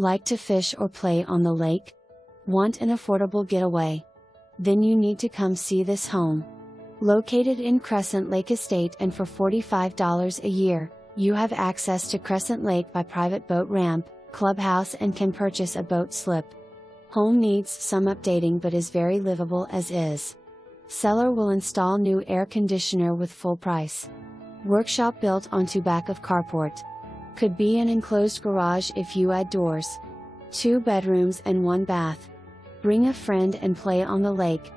Like to fish or play on the lake? Want an affordable getaway? Then you need to come see this home. Located in Crescent Lake Estate and for $45 a year, you have access to Crescent Lake by private boat ramp, clubhouse, and can purchase a boat slip. Home needs some updating but is very livable as is. Seller will install new air conditioner with full price. Workshop built onto back of carport. Could be an enclosed garage if you add doors. 2 bedrooms and 1 bath. Bring a friend and play on the lake,